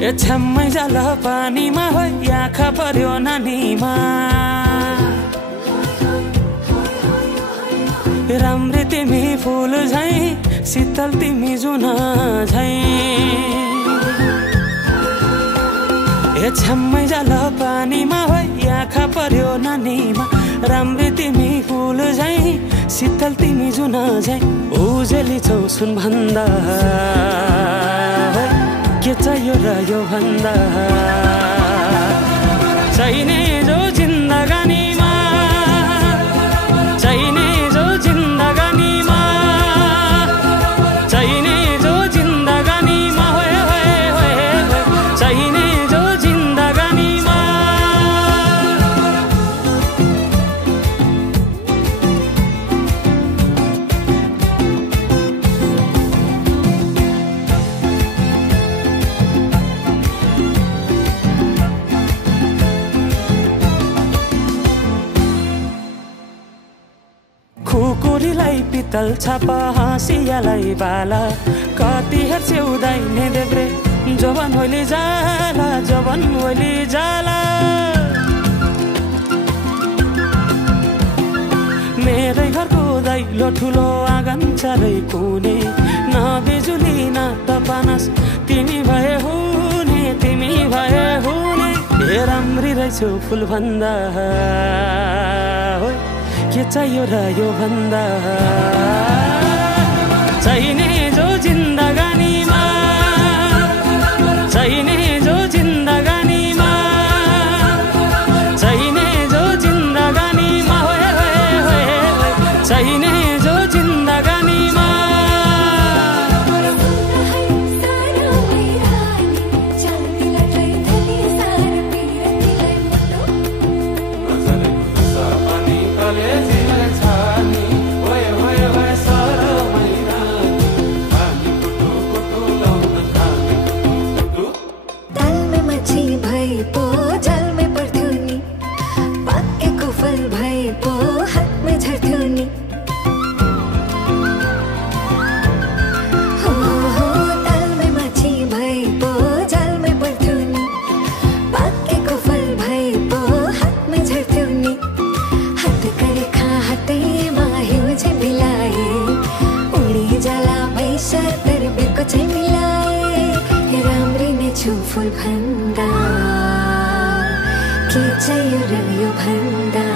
ए छ्याम्मै जाल पानीमा हो आँखा पर्यो नानीमा राम्री तिमी फूल झै शीतल तिमी जुन झै ए छ्याम्मै जाल पानीमा हो आँखा पर्यो नानीमा राम्री तिमी फूल झै शीतल तिमी जुन झै उजेली छौ सुन भन्दा के चाहियो र यो भन्दा चाहिने जो जिन्दगानीमा चाहिने जो जिन्दगानीमा चाहिने जो जिन्दगानीमा होए होए होए चाहिने जो जिन्दगानीमा खुकुरीलाई पितल छापा हाँसियालाई बाला कति हेर्छे उदाइने देब्रे जवान होली जाला जवान होली जाला मेरै घरको दैलो ठुलो आँगन चारै कुने न बिजुली न त पानस तिमी भए हुने तिमी भए हुने हे राम्री रहेछौ फुल भन्दा के चाहियो र यो भन्दा चाहिने जो जिन्दगानीमा चाहिने जो जिन्दगानीमा चाहिने जो जिन्दगानीमा होए होए होए चाहिने जो जिन्दगानीमा फूल भन्दा के चाहियो र यो भन्दा